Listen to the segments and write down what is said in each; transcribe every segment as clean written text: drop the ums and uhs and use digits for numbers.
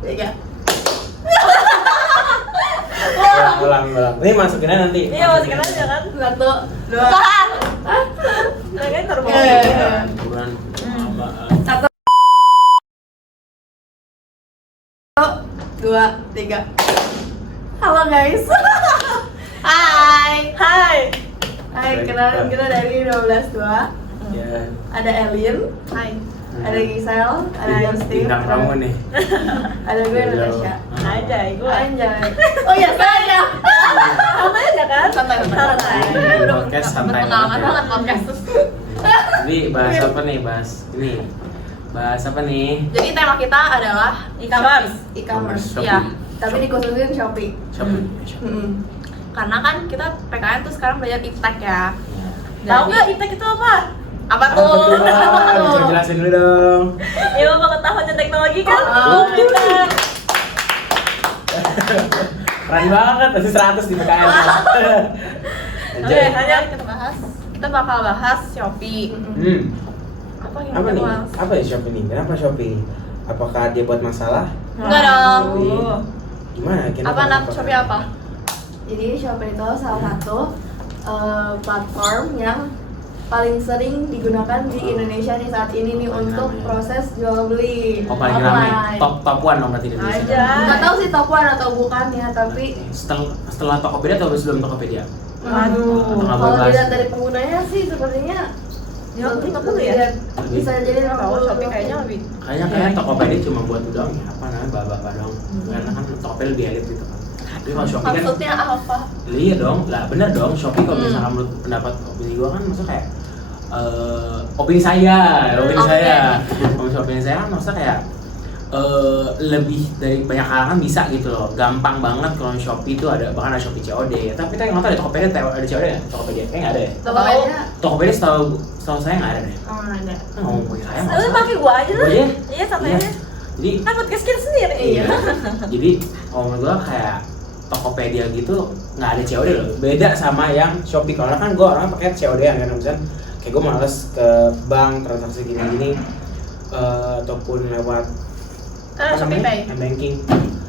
3. Ulang. Ini masukinnya nanti. Iya, masukin aja kan. 1, 2. Kan terbang. Buruan. 1, 2, 3. Halo guys. Hai, kenalin kita dari 12-2. Ya. Ada Elin, hai. Ada Gisel, ada Justin, Bintang tamu nih. ada gue Natasha. Anjay, gue. Anjay. Oh iya, saya. Santai aja kan? Santai. Podcast santai banget ya. Jadi bahas apa nih? Bahas apa nih? Jadi tema kita adalah E-commerce. e-commerce. Shopee. Iya, tapi dikhususin Shopee. Karena kan kita PKN tuh sekarang belajar iptek ya. Tahu nggak iptek itu apa? Apa Apa tuh? tuh? Bisa jelasin dulu dong. Ilmu pengetahuan teknologi kan? Oh, pintar. Keren banget, pasti 100 di PKN. Oke, hanya Kita bakal bahas Shopee. apa yang Apa kita nih? bahas? Apa ya Shopee nih? Kenapa Shopee? Apakah dia buat masalah? Enggak dong. Oh. Gimana? Apa nak Shopee apa? Jadi Shopee itu salah satu platform yang paling sering digunakan di Indonesia nih saat ini nih untuk Rame. proses jual beli Oh paling rame, top one dong berarti di Indonesia. Aja. Nggak tahu sih top one atau bukan ya, tapi Setelah Tokopedia atau sebelum Tokopedia? Aduh. Nggak kalau bahas. dilihat dari penggunanya sih sepertinya Ya, lebih- top dulu ya? bisa jadi Tahu 50. Shopee kayaknya lebih. Kayaknya Tokopedia cuma buat doang ya, apa namanya, bapak-bapak doang. Karena kan Tokopedia lebih elit gitu kan. Tapi kalau Shopee kan, Maksudnya apa? iya dong, lah bener dong. Shopee kalau misalnya menurut pendapat opini gua kan, maksudnya kayak opini saya, Oke. kalau opini saya kan maksudnya kayak lebih dari banyak kalangan bisa gitu loh, gampang banget kalau Shopee itu ada, bahkan ada Shopee COD. Tapi kita nggak tahu ada Tokopedia, ada COD ya? Tokopedia, nggak ada ya? Tokopedia Tokopedia setahu saya nggak ada deh. ada. Ngomong gue saya Lu pakai gua aja lah. Gua aja? Iya, santai Iya. aja. Jadi Kan podcast kita sendiri. Iya. Jadi kalau menurut gue kayak Tokopedia gitu nggak ada COD loh. Beda sama yang Shopee. Kalau kan gue orangnya pakai COD yang kan, misalnya kayak gue males ke bank transaksi gini-gini ataupun lewat Shopee Pay. banking.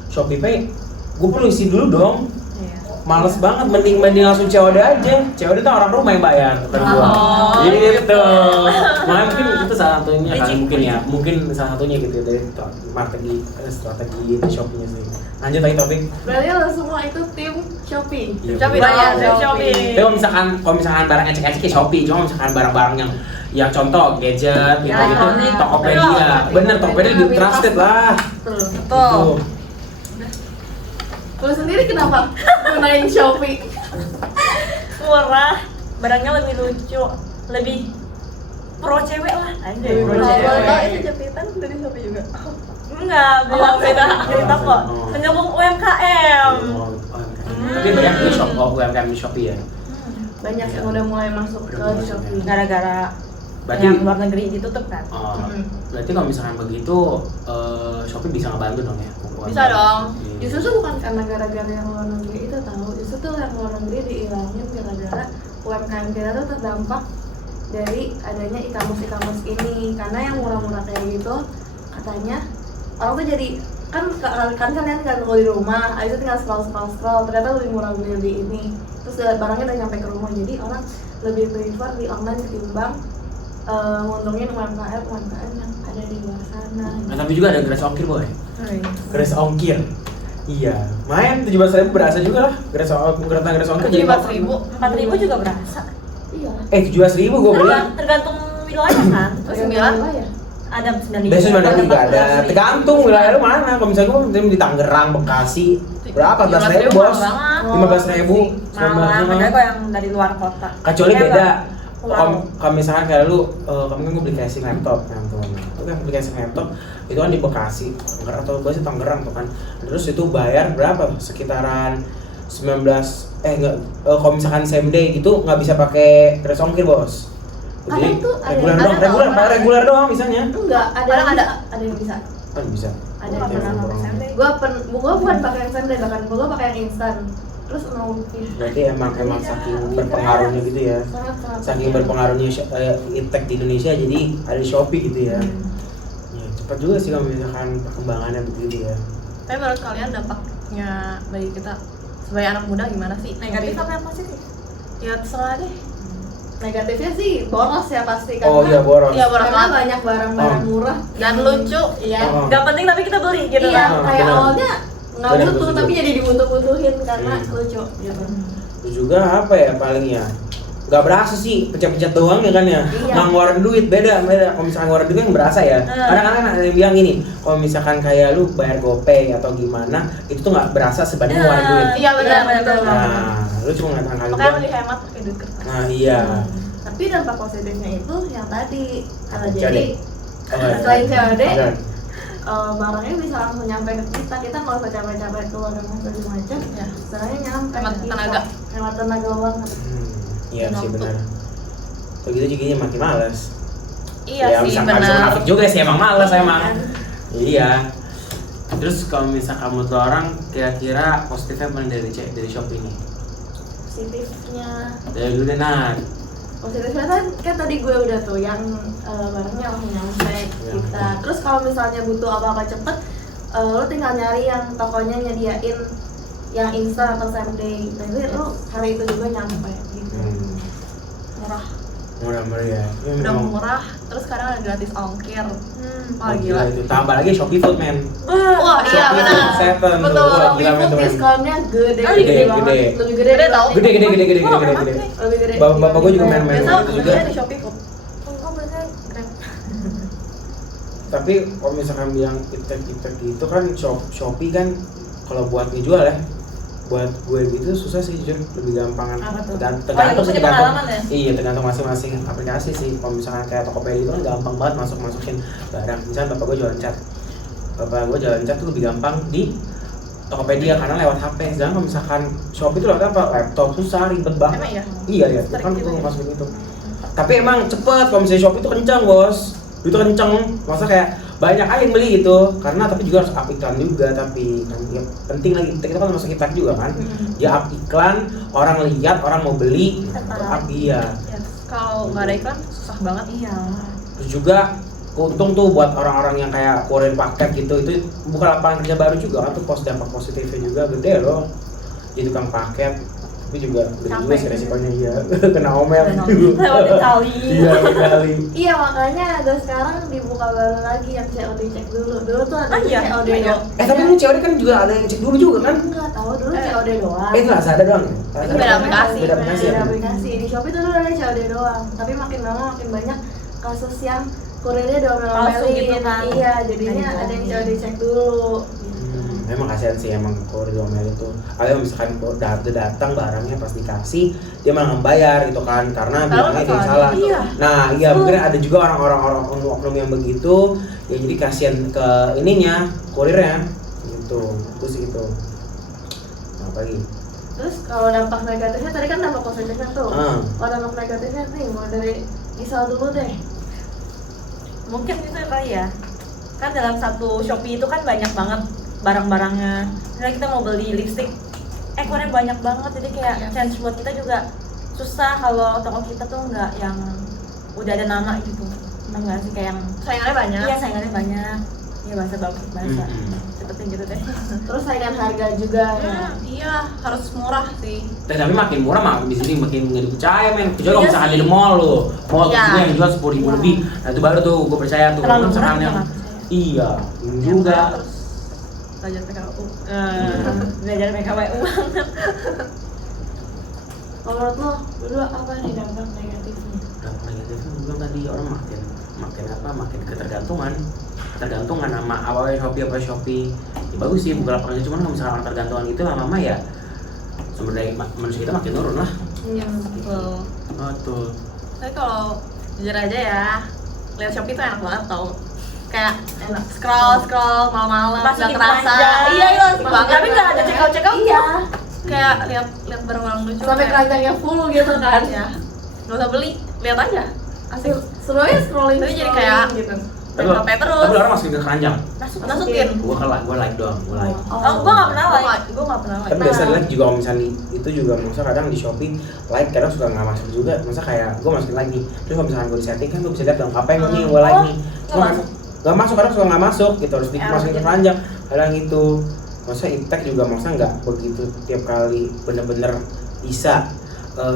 Shopee Pay gue perlu isi dulu dong. Iya. Males banget, mending langsung COD aja. COD tuh orang rumah yang bayar, bukan gua. Oh, Gitu. Makanya mungkin itu salah satunya kali, Legit. mungkin salah satunya gitu dari strategi Shopee-nya sih. Lanjut lagi topik. Berarti lo semua itu tim Shopee. Iya, Shopee bener. dong, dari Shopee. Tapi kalau misalkan barang ecek-ecek ya Shopee, cuma misalkan barang-barang yang contoh gadget gitu gitu, elektronik. Tokopedia. Bener, Tokopedia lebih trusted lah. Betul. Betul. Gitu. Lo sendiri kenapa gunain Shopee? Murah, barangnya lebih lucu, lebih pro cewek lah. Anjay, Lebih pro pro cewek. cewek. Tahu itu japitan dari Shopee juga. Enggak, belum beda dari toko. Oh. Menyambung UMKM. Tapi banyak di UMKM di Shopee ya. Banyak yang udah mulai masuk ke Shopee. Gara-gara Berarti yang luar negeri ditutup kan. berarti kalau misalkan begitu Shopee bisa ngebantu dong ya? Bisa dong. Iya. Justru tuh bukan karena gara-gara yang luar negeri itu tahu. Justru tuh yang luar negeri dihilangin gara-gara UMKM kita tuh terdampak dari adanya e-commerce ini. Karena yang murah-murah kayak gitu katanya orang tuh jadi kan kalian tinggal di rumah, itu tinggal scroll ternyata lebih murah beli di ini. Terus barangnya udah nyampe ke rumah, jadi orang lebih prefer di online ketimbang nguntungin UMKM yang ada di luar sana. Nah, tapi juga ada gratis ongkir boy. Iya. Gratis ongkir. Iya, main 17.000 berasa juga lah. Gratis ongkir jadi 4.000 juga berasa. Iya. 17.000 gue beli. Tergantung wilayah kan. Sembilan ya. Ada 9.000. Biasanya mana juga ada. Tergantung wilayah lu mana. Kalau misalnya gue di Tangerang, Bekasi, berapa? 14.000 bos. 15.000. Malang, ada kok yang dari luar kota. Kecuali Iya, beda. Pulau. Kalau misalkan kayak lu, kamu kan gue beli casing laptop kan tuh. Itu kan beli casing laptop itu kan di Bekasi, Tangerang atau Bekasi Tangerang tuh kan. Terus itu bayar berapa? Sekitaran 19 enggak, kalau misalkan same day gitu nggak bisa pakai gratis ongkir bos. Jadi Ada tuh, reguler ada. doang, Ada reguler, tau, reguler doang misalnya. Enggak, ada yang bisa. Kan bisa. Ada Gua yang nggak bisa. pernah pakai same day. Gua bukan pakai yang same day, bahkan gua pakai yang instan. Terus mau Berarti emang saking berpengaruhnya gitu ya. sangat Saking berpengaruhnya iptek di Indonesia jadi ada di Shopee gitu ya. Ya cepat juga sih kalau misalkan perkembangannya begitu ya. Tapi menurut kalian dampaknya bagi kita sebagai anak muda gimana sih? Negatif apa yang positif? Ya terserah deh. Negatifnya sih boros ya pasti kan. Oh iya boros. Iya, boros Karena banget. banyak barang-barang Oh. murah Dan lucu. Iya. Oh. Gak penting tapi kita beli gitu Iya, kan. kayak benar. awalnya nggak Benar, butuh betul. tapi jadi dibutuh-butuhin karena Hmm. lucu gitu. Terus juga apa ya paling ya, nggak berasa sih, pencet-pencet doang ya kan ya. Iya. Nggak ngeluarin duit, beda. Kalau misalkan ngeluarin duit kan berasa ya. Kadang-kadang ada yang bilang gini, kalau misalkan kayak lu bayar GoPay atau gimana, itu tuh nggak berasa sebanding ngeluarin duit. Iya benar Iya, benar. betul. Nah, lu cuma ngatakan kali Makanya doang. lebih hemat pakai duit kertas. Nah iya. Tapi dampak positifnya itu yang tadi kalau COD. jadi Oh, iya. selain COD, Oke. barangnya bisa langsung nyampe ke kita nggak usah capek-capek keluar dan segala macam. Ya. Barangnya nyampe Hemat ke kita. tenaga. Hemat tenaga banget. Iya Dan sih waktu. benar. Kalau gitu jadinya makin malas. Iya Ya, sih bisa nggak bisa benar. munafik juga sih, emang malas emang. Kan? Iya. Terus kalau misalkan menurut orang kira-kira positifnya apa dari dari Shopee ini? Positifnya Dari dulu deh Nan. positifnya kan tadi gue udah tuh yang barangnya langsung nyampe ke Ya. kita. Terus kalau misalnya butuh apa-apa cepet, lo tinggal nyari yang tokonya nyediain yang instan atau same day. Jadi lo hari itu juga nyampe gitu. Murah. Murah meriah. Ya, Udah memang. murah, terus sekarang ada gratis ongkir. Oh, Wah gila. itu tambah lagi Shopee Food men. Wah iya Shopee benar. Food Seven tuh. Betul. Wah, Shopee gila men Food tuh men. diskonnya gede, Ah, gede, banget. gede. Lebih gede Gede tau. Gede gede gede gede gede gede. gede. Lebih gede. Bapak gue juga main-main Biasa itu juga. belinya di Shopee Food. Oh biasanya Grab. Tapi kalau misalkan bilang kita gitu kan Shopee kan kalau buat ngejual ya, buat gue gitu susah sih jujur, lebih gampangan. Apa tuh? Tergantung punya sih, tergantung. pengalaman ya? Iya tergantung masing-masing aplikasi sih. Kalau misalkan kayak Tokopedia itu kan gampang banget masukin barang. Misalnya bapak gue jualan cat, tuh lebih gampang di Tokopedia karena lewat HP. Sedangkan kalau misalkan Shopee itu lewat apa? Laptop, susah, ribet banget. Emang iya? Iya ya, Strict kan gitu gue ya? masukin itu. Tapi emang cepet, kalau misalnya Shopee itu kencang bos. Itu kenceng, masa kayak banyak aja yang beli gitu. Karena tapi juga harus up iklan juga, tapi kan ya, penting lagi, kita kan masuk iklan juga kan. Ya up iklan, orang lihat, orang mau beli, Tertarik. itu up iya. Ya, kalau nggak ada iklan susah banget. Iya. Terus juga untung tuh buat orang-orang yang kayak kurir paket gitu, itu bukan lapangan kerja baru juga kan, tuh dampak positifnya juga gede loh. Jadi tukang paket, tapi juga gede juga Capek. sih resikonya iya. Kena omel. Lewat Itali. Iya kali. Iya makanya ada sekarang dibuka baru lagi yang COD cek dulu. Dulu tuh ada Ah, iya? COD Iya. doang. Tapi ini COD kan juga ada yang cek dulu juga kan? Enggak tahu dulu COD doang. Itu Lazada doang ya? Itu beda aplikasi. Beda aplikasi ya? Beda aplikasi. Di Shopee tuh dulu ada COD doang. Tapi makin lama makin banyak kasus yang kurirnya Palsu domel-domelin. gitu kan. Iya, jadinya Iya. ada yang COD cek dulu. Emang kasihan sih emang kurir domel itu. Kalau misalkan udah datang barangnya pas dikasih dia malah ngebayar gitu kan karena bilangnya dia kesalahan salah. dia. Iya. Nah iya mungkin ada juga orang-orang oknum yang begitu ya jadi kasihan ke ininya kurirnya gitu. Terus gitu. Nah, apa lagi? Terus kalau dampak negatifnya tadi kan dampak positifnya tuh. Ah. Kalau dampak negatifnya nih mau dari Isal dulu deh. Mungkin itu kali ya. Kan dalam satu Shopee itu kan banyak banget barang-barangnya. Misalnya kita mau beli lipstick, ekornya banyak banget, jadi kayak chance buat kita juga susah kalau toko kita tuh nggak yang udah ada nama gitu. Enggak sih kayak yang Saingannya banyak. iya saingannya banyak. Iya bahasa bagus bahasa. Seperti gitu deh. Terus saingan harga juga ya. Iya harus murah sih. Tapi makin murah mah di sini makin nggak dipercaya men. Kecuali kalau Iya misalkan sih. di mall lo, mall Iya. sini yang jual 10.000 Iya. lebih. Nah itu baru tuh gue percaya tuh. Terlalu Kalau murah misalkan juga yang nggak percaya. iya juga. Terus belajar PKU. Belajar PKWU banget. Kalau menurut lo dulu apa nih dampak negatifnya? Dampak negatifnya gue bilang tadi orang makin ketergantungan sama apa Shopee ya bagus sih buka lapangan cuman kalau misalnya orang tergantungan itu lama-lama ya sumber daya manusia kita makin turun lah. Iya. Betul. Tapi kalau jujur aja ya, lihat Shopee tuh enak banget tau. Kayak Enak. scroll malam-malam Masih nggak kerasa. keranjang. Iya itu asik Masih banget. Tapi nggak ada check out Iya. Kayak lihat barang-barang lucu. Sampai kayak- keranjangnya full gitu kan. Ya. Nggak usah beli, lihat aja. Asik. Serunya scrolling. Tapi jadi kayak- gitu. Tapi HP terus. orang masukin ke keranjang. Masukin. Gue like doang, gue like. Oh, gua nggak pernah like. Gua nggak pernah like. Tapi biasa like juga kalau misalnya itu juga masa kadang di Shopee like kadang suka nggak masuk juga. Masa kayak gue masukin like nih. Terus kalau misalkan gue di setting kan gue bisa lihat dong apa yang nih gue like nih. Cuma masuk. nggak masuk kadang suka nggak masuk gitu harus dimasukin ke keranjang. Kadang itu Maksudnya Iptek juga maksudnya nggak begitu tiap kali bener-bener bisa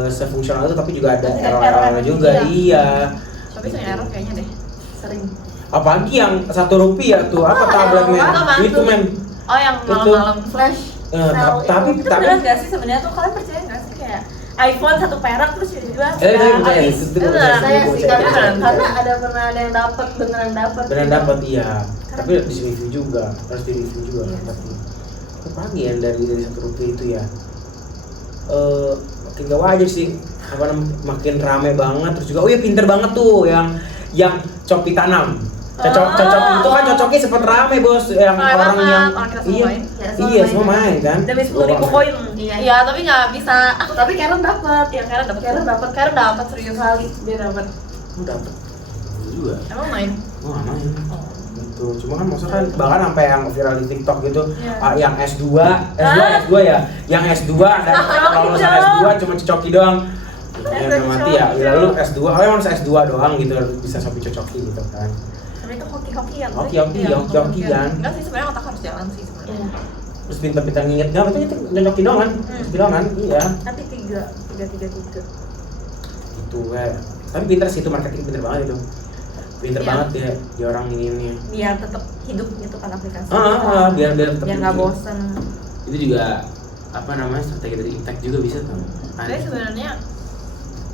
sefungsional itu, tapi juga ada error-errornya juga. Iya. Shopee sering error kayaknya deh. Sering. Apalagi yang Rp1 tuh apa tabletnya? Itu men. Oh yang malam-malam Flash. Tapi itu beneran nggak sih sebenarnya tuh, kalian percaya nggak sih kayak iPhone 1 perak terus tiba-tiba habis? itu Saya sih karena ada pernah ada yang dapat beneran dapat iya. Tapi di review juga, harus di review juga kan tapi. Apalagi yang dari Rp1 itu ya. Makin gak wajar sih, apa namanya, makin rame banget. Terus juga, oh iya pinter banget tuh yang Shopee tanam. Cocok itu kan cocoknya sempet rame bos, yang orang yang iya semua main kan. Demi 10.000 koin. Iya tapi nggak bisa. Tapi Karen dapat. Ya Karen dapat serius kali dia dapat. Dapat juga. Emang main? Oh main. Gitu. Cuma kan maksudnya kan bahkan sampai yang viral di TikTok gitu, yang S2 ya, yang S2 dan lulusan S2 cuma cocoki doang. Ya mati ya, lalu S2, emang S2 doang gitu bisa Shopee cocoki gitu kan. Tapi itu hoki-hokian. Hoki-hokian. Enggak sih sebenarnya otak harus jalan sih sebenarnya. Terus pintar-pintar nginget, nggak betul itu nyocoki doang kan? Doang kan? Iya. Tapi 3. Itu kayak, tapi pintar sih itu, marketing pintar banget itu. Pinter banget dia orang ini. Biar tetap hidup gitu kan aplikasi. Biar tetap. Biar nggak bosan. Itu juga apa namanya, strategi dari Iptek juga bisa tuh. Tapi sebenarnya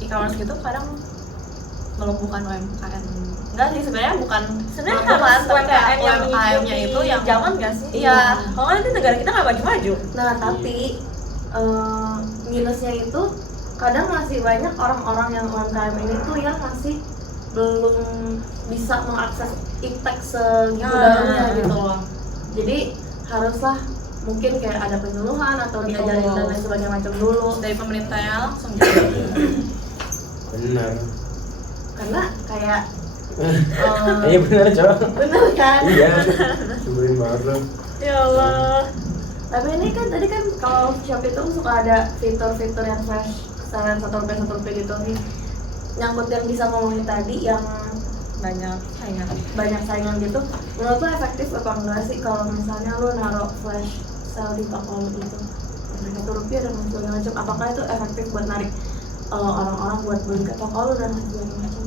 e-commerce gitu kadang melumpuhkan UMKM. Enggak sih sebenarnya bukan UMKM-nya itu yang zaman nggak sih? Iya. Kalau nanti negara kita nggak maju-maju. Nah tapi minusnya itu kadang masih banyak orang-orang yang UMKM ini tuh yang masih belum bisa mengakses Iptek segitu dalamnya gitu loh. Jadi haruslah mungkin kayak ada penyuluhan atau diajarin dan lain sebagainya macam dulu dari pemerintahnya langsung gitu. Benar. Karena kayak iya benar coba. bener kan? Iya. Cobain banget. Ya Allah. Tapi ini kan tadi kan kalau Shopee itu suka ada fitur-fitur yang flash selain Rp1 gitu nih. Nyangkut yang bisa ngomongin tadi yang banyak saingan gitu, menurut lo efektif apa enggak sih kalau misalnya lo naruh flash sale di toko lo itu Rp1 dan sebagainya macam, apakah itu efektif buat narik orang-orang buat beli ke toko lo dan sebagainya macam?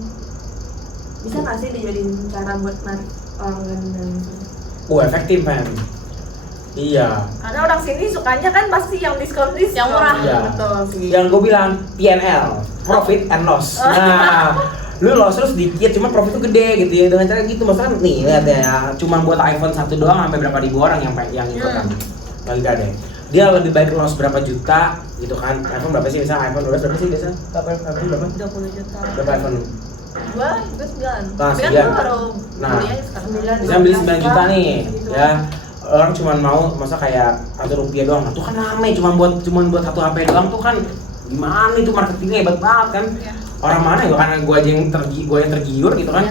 Bisa nggak sih dijadiin cara buat narik orang dan Efektif kan? Iya. Karena orang sini sukanya kan pasti yang diskon yang murah. Iya. betul sih. Yang gue bilang PNL, profit and loss. Nah, lu loss terus sedikit, cuma profit tuh gede gitu ya, dengan cara gitu. Maksudnya nih lihat ya, cuma buat iPhone 1 doang sampai berapa ribu orang yang ikut kan. Lagi gak ada. Dia lebih baik loss berapa juta gitu kan. iPhone berapa sih misalnya iPhone 12 berapa sih biasa? iPhone berapa? 20 juta. Berapa iPhone? Gua juga 9. Nah, Tapi kan 9. gua baru beli aja sekarang. Bisa beli 9 juta nih, ya. Orang cuma mau masa kayak Rp1 doang, nah, tuh kan rame cuma buat satu HP doang tuh kan gimana itu marketingnya hebat banget kan. Orang mana ya, karena gue aja yang tergiur gitu kan.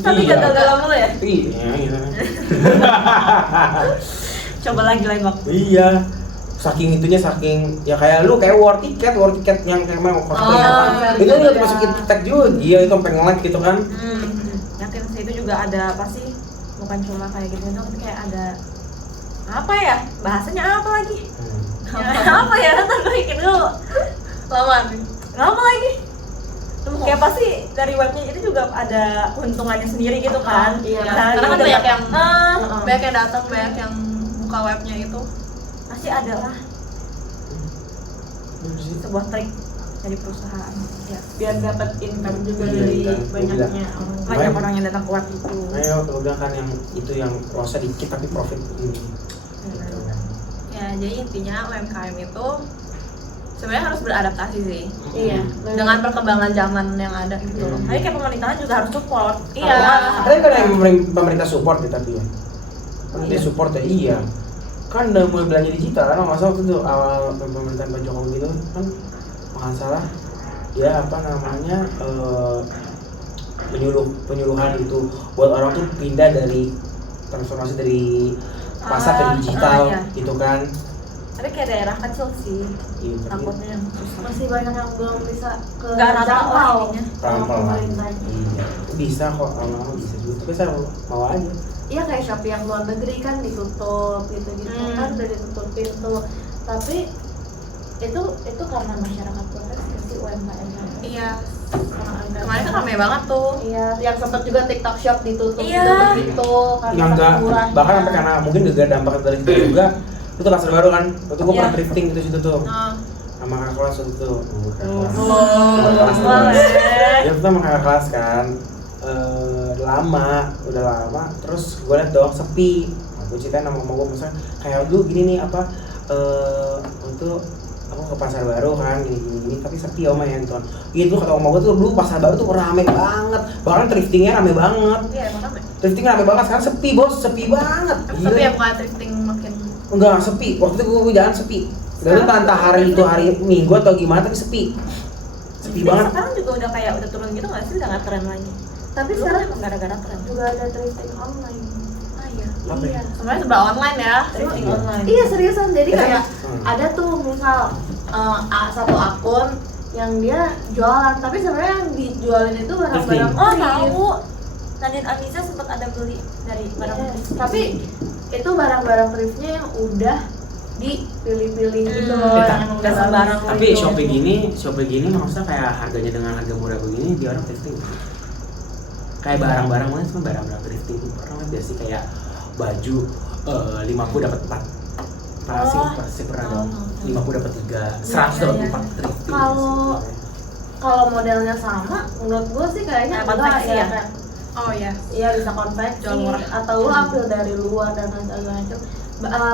Tapi gagal-gagal mulu ya? Iya gitu. Coba lagi lain waktu. Iya. Saking ya kayak lu kayak war ticket yang kayak mau cosplay itu udah dimasukin tag juga, dia itu sampai nge-like gitu kan. Yakin sih itu juga ada pasti, bukan cuma kayak gitu tapi kayak ada apa ya, bahasanya apa lagi? Apa ya, ntar gue bikin dulu lama lagi. Kayak pasti dari webnya itu juga ada keuntungannya sendiri gitu kan. Iya. Karena kan banyak yang datang, banyak yang buka webnya itu. pasti ada lah sebuah trik dari perusahaan ya, biar dapat income juga Iya, dari kan. banyaknya banyak orang yang datang ke web itu. Ayo kalau bilang kan yang itu yang lossnya dikit tapi profit ini. Ya jadi intinya UMKM itu sebenarnya harus beradaptasi sih. Iya. Dengan perkembangan zaman yang ada gitu loh. Tapi kayak pemerintahan juga harus support. Iya. Tapi kan yang pemerintah support ya tapi ya. Pemerintah support ya iya. Kan udah mulai belanja digital kan, masa waktu itu awal pemerintahan Pak Jokowi gitu kan nggak salah dia apa namanya penyuluhan gitu buat orang tuh pindah dari transformasi dari pasar ke digital iya. gitu kan. Tapi kayak daerah kecil sih. Iya, Takutnya yang susah. Masih banyak yang belum bisa ke Nggak rata jangkau lah ininya. sama pemerintah. Iya, bisa kok, lama-lama bisa juga. Tapi saya mau aja. iya kayak Shopee yang luar negeri kan ditutup gitu-gitu kan udah ditutup pintu. Tapi itu karena masyarakat protes nggak sih UMKM? Iya. Kemarin Kemarin kan ramai banget tuh. Iya, yang sempat juga TikTok Shop ditutup Iya. gitu karena yang enggak saking murahnya. bahkan sampai karena mungkin juga dampak dari itu juga itu pasar baru kan itu gue Iya. pernah drifting itu situ tuh Nah, sama kakak kelas itu tuh boleh. ya itu sama kakak kelas kan udah lama terus gue liat doang sepi gue ceritain sama mama gue misalnya kayak dulu gini nih apa untuk aku ke pasar baru kan gini tapi sepi oma ya tuan itu kata oma gue tuh dulu pasar baru tuh rame banget bahkan thriftingnya rame banget iya emang ramai. thrifting rame banget sekarang sepi bos sepi banget Tapi ya bukan thrifting makin. enggak sepi waktu itu gue jalan sepi dan itu entah hari itu hari minggu atau gimana tapi sepi banget Sekarang juga udah kayak udah turun gitu nggak sih, udah nggak tren lagi. Tapi Dulu sekarang kan emang gara-gara tren. juga ada thrifting online. Ah iya. Apa ya? Iya. Sebenarnya serba online ya. Thrifting Iya. online. Iya seriusan, jadi Iya. kayak Hmm. ada tuh misal satu akun yang dia jualan, tapi sebenarnya yang dijualin itu barang-barang Oh thrift. tahu. Nadine Amiza sempat ada beli dari barang Yes. thrift. Tapi itu barang-barang thriftnya yang udah dipilih-pilih gitu Hmm. loh, Eh, yang emang nggak udah sembarang bagus Tapi gitu. Shopee gini maksudnya kayak harganya dengan harga murah begini dia orang thrifting. Kayak barang-barang mana cuma barang-barang thrifting pernah nggak biasa sih kayak baju 50 dapat 4 pasti pernah dong 50 dapat 3 100 dapat iya. 4 thrifting. Kalau modelnya sama, menurut gue sih kayaknya Kayak konveksi ya? kayak Oh iya. iya bisa konveksi Jual murah. atau lu ambil dari luar dan lain-lain macam.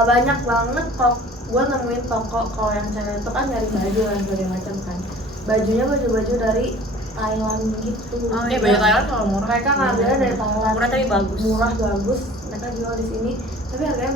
Banyak banget kok gue nemuin toko kalau yang cewek itu kan nyari baju dan segala macam kan. Bajunya baju-baju dari Thailand gitu. Oh, Ini baju Thailand kalau murah. Mereka ngambilnya dari Thailand. Murah tapi bagus. Murah bagus. Mereka jual di sini, tapi harganya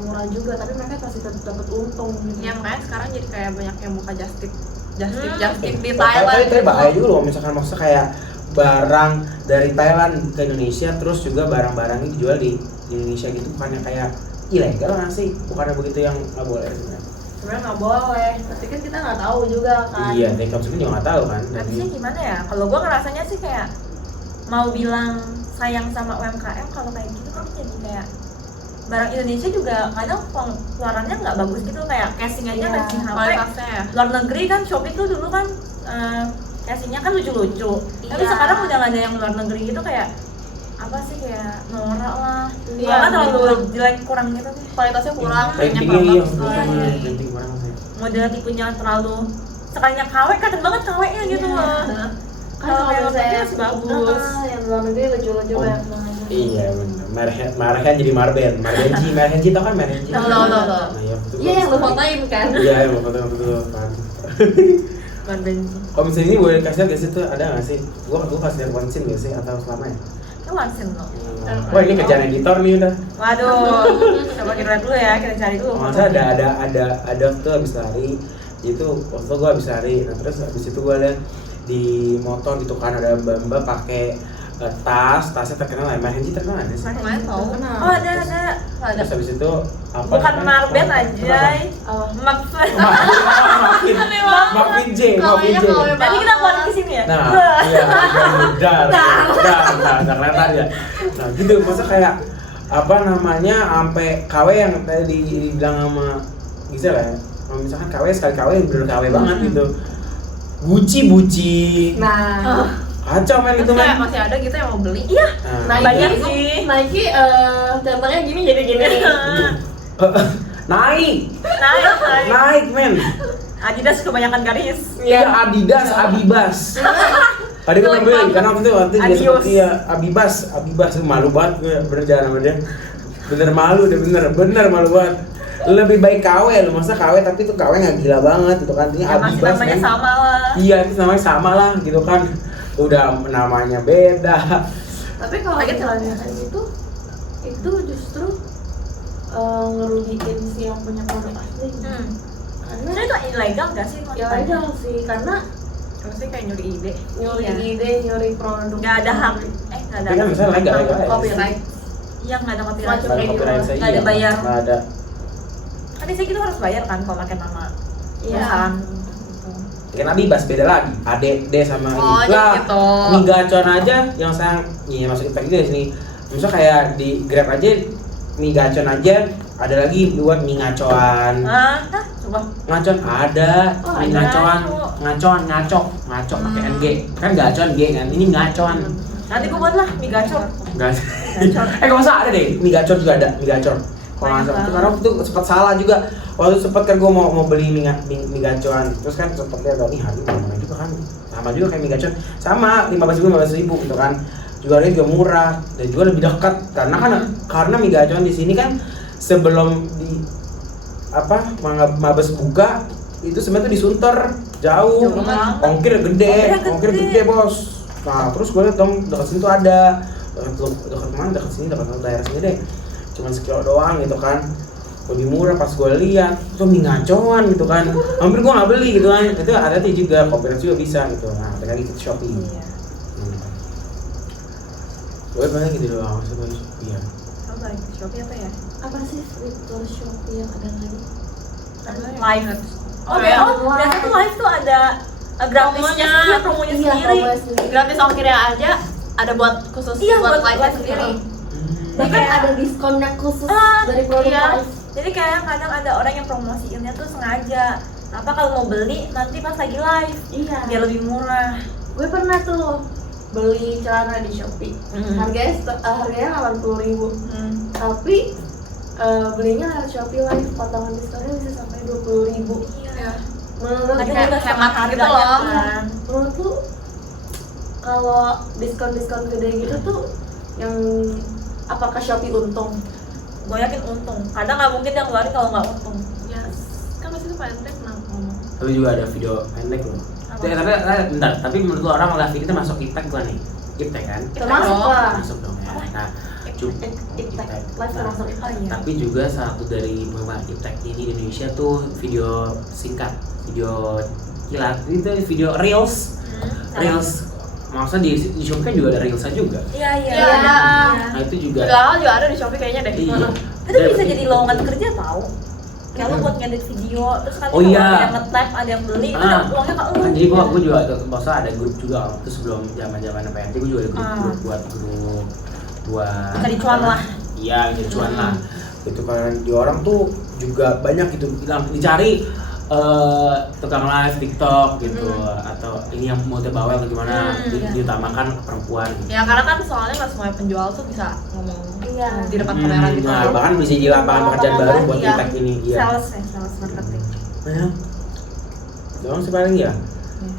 murah juga. Tapi mereka pasti tetap dapat untung gitu. Ya makanya sekarang jadi kayak banyak yang buka just tip Hmm. di Tapi Thailand. bahaya juga loh misalkan maksudnya kayak barang dari Thailand ke Indonesia terus juga barang-barang ini dijual di Indonesia gitu bukannya kayak ilegal nggak sih? Bukannya begitu yang nggak boleh sebenarnya? Sebenarnya nggak boleh, tapi kan kita nggak tahu juga kan. Iya, dari konsumen juga nggak tahu kan. Tapi sih gimana ya? Kalau gue ngerasanya sih kayak mau bilang sayang sama UMKM kalau kayak gitu kan jadi kayak barang Indonesia juga kadang pengeluarannya nggak bagus gitu, kayak casing aja Iya, casing HP Kualitasnya ya. luar negeri kan. Shopee tuh dulu kan casingnya kan lucu-lucu, tapi Iya. sekarang udah nggak ada yang luar negeri gitu, kayak apa sih kayak norak lah, Iya, bahkan terlalu gitu. jelek kurang gitu sih. Kualitasnya kurang, Ratingnya iya, Iya. rating kurang sih. Model tipenya terlalu sekalinya KW kelihatan banget KW-nya gitu Iya. loh. Kan Kalau kalau yang misalnya masih bagus. yang luar negeri lucu-lucu Oh. banyak banget. Iya benar. Marhen jadi Marbenji tau kan Marbenji? Tahu. Nah, iya betul. Iya yang lu fotoin kan. Iya, yang foto betul kan. Ban bensin. Kalau misalnya ini boleh kasih lihat gak sih tuh ada nggak sih? Gua kasih lihat one scene gak sih atau selama ya? Itu wansin loh. Wah ini kerjaan editor nih udah. Waduh, coba kita lihat dulu ya, kita cari dulu. Masa ada tuh habis lari. Itu waktu itu gua habis lari. Nah terus habis itu gua lihat di motor gitu kan ada mbak pakai tasnya terkenal ya, Mahenji terkenal ada sih. Kemarin tahu. Oh ada. Terus habis itu apa? Bukan namanya? Marbet Apa? anjay. Oh. Maksud. Makin J. Tadi kita keluar di sini ya. Nah, iya, udah kelihatan ya. Nah, gitu, masa kayak apa namanya, sampai KW yang tadi dibilang sama Gisel ya. Kalau misalkan KW sekali KW bener KW banget gitu. Buci. Nah, Kacau men Terus itu kayak men. masih ada gitu yang mau beli. Iya. Nah, Banyak Nike, sih. Nike contohnya gini jadi gini. Naik men. Adidas kebanyakan garis. Iya Adidas, Abibas. Tadi gue beli karena waktu itu dia Adios. seperti ya Abibas malu banget gue bener jalan sama dia. Bener malu deh bener malu banget. Lebih baik KW lu, masa KW tapi itu KW nggak gila banget gitu kan, ini Ya, masih Abibas namanya men. sama lah. Iya itu namanya sama lah gitu kan, udah namanya beda. Tapi kalau Lagi misalnya kayak gitu, itu justru ngerugiin si yang punya produk asli. Karena Sebenarnya itu ilegal gak sih? ya aja sih, karena Terus sih kayak nyuri ide. nyuri Iya. ide, nyuri produk. Nggak ada hak. Nggak ada. Tapi kan misalnya legal ya. Copyright. Iya nggak ada copyright. Semacam Nggak ada kayak copyright gitu. saya, Nggak ada iya, bayar. nggak ada. Kan biasanya gitu harus bayar kan kalau pakai nama Iya. perusahaan. Gitu. Kan Abibas beda lagi, AD sama Oh, ini lah. gitu. Mie gacor aja yang sayang, iya masuk impact juga di sini. Misal kayak di Grab aja mie gacon aja ada lagi buat mie ngacoan. Coba. Ngacon ada, Oh, mie ada. ngacoan, ngacok pakai NG. Kan gacon G kan, ini ngacoan. Nanti gue buat lah mie gacor. Gacor. Gacor. Kalau nggak salah ada deh, mie gacor juga ada, mie gacor. Kalau nggak salah, karena waktu itu sempat salah juga. Waktu sempat kan gue mau beli mie gacoan, terus kan sempat lihat nih harga mana juga kan, sama juga kayak mie gacor, sama 15.000 gitu kan. Juga harganya juga murah dan juga lebih dekat karena mie gacoan di sini kan sebelum di Mabes buka itu sebenarnya tuh disunter jauh, Jauh banget. ongkir gede bos. Nah terus gue liat dong dekat sini tuh ada dekat mana, dekat sini, dekat daerah sini deh, cuman sekilo doang gitu kan, lebih murah. Pas gue lihat tuh mie ngacoan gitu kan, hampir gue nggak beli gitu kan. Itu ada juga Kopirats juga bisa gitu. Nah lagi ke Shopee. Iya. Gue pengen gitu doang, maksudnya Shopee ya. Apa? Shopee apa ya? Apa sih fitur Shopee yang ada lagi? Live. Oh, ya. Biasanya tuh live tuh ada gratisnya, Promonya. promonya Iya, sendiri. promonya sendiri. Gratis ongkirnya aja ada buat khusus Iya, buat buat live live sendiri. Bahkan Kayak- ada diskon yang khusus Ah, dari produk iya. Live. Jadi kayak kadang ada orang yang promosiinnya tuh sengaja. Apa kalau mau beli nanti pas lagi live Iya. biar lebih murah. Gue pernah tuh beli celana di Shopee. Harganya 80.000. Tapi belinya lewat Shopee Live, potongan diskonnya bisa sampai 20.000. Iya. Menurut Tapi Kayak juga hemat sama gitu harganya loh. kan. menurut tuh kalau diskon gede gitu tuh yang apakah Shopee untung? Gue yakin untung. Kadang nggak mungkin yang ngeluarin kalau nggak untung. Ya, kan pasti tuh pendek ngomong. Tapi juga ada video pendek loh. Apa? Bentar, tapi menurut lo orang live ini termasuk iptek bukan nih? Iptek kan? Termasuk dong. lah. Masuk dong ya. Nah, Iptek Live termasuk Oh iya. tapi juga satu dari penggemar iptek ini di Indonesia tuh video singkat, video kilat, itu video reels. Maksudnya di Shopee kan juga ada reelsnya juga. Iya iya. Iya, ada. Nah itu juga. Segala juga ada di Shopee kayaknya deh. Iya. Itu bisa jadi lowongan kerja tau. Kayak lo buat ngedit video, terus nanti Oh kalau iya. ada yang nge-type, ada yang beli, itu ada uangnya ke lo. Kan jadi gua juga maksudnya ada grup juga waktu sebelum zaman PNT gua juga ada grup buat Cari cuan lah. Iya, cari cuan lah. Itu kan di orang tuh juga banyak gitu bilang dicari tukang live TikTok gitu atau ini yang mau bawel atau gimana Iya. diutamakan perempuan gitu. Ya karena kan soalnya nggak semua penjual tuh bisa ngomong Iya. di depan kamera gitu. Nah, bahkan bisa jadi lapangan pekerjaan baru buat Iya. iptek ini iya. Sales marketing. Nah, doang sih paling ya.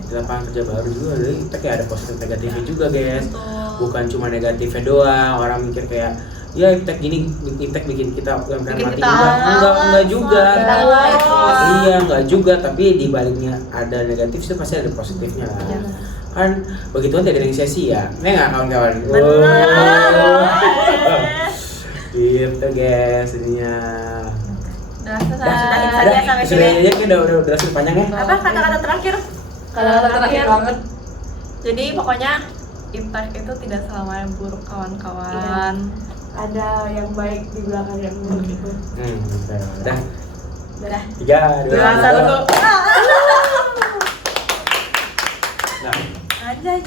Di lapangan kerja baru juga ada iptek ya, ada positif negatifnya juga guys. Bukan cuma negatifnya doang, orang mikir kayak ya iptek bikin kita UMKM Bikin mati kita juga enggak juga Malas. iya enggak juga, tapi di baliknya ada negatif itu pasti ada positifnya lah. Iya. Kan begituan tidak ada yang sia-sia nggak kawan-kawan. Gitu guys ininya. Udah Sudahin selesai. saja sampai Sudah sini. aja udah panjang ya. Apa kata-kata terakhir? Kata-kata terakhir banget. Jadi pokoknya iptek itu tidak selamanya buruk kawan-kawan. Ada yang baik di belakang yang buruk itu. Udah. Udah. 3, 2, 1. Anjay.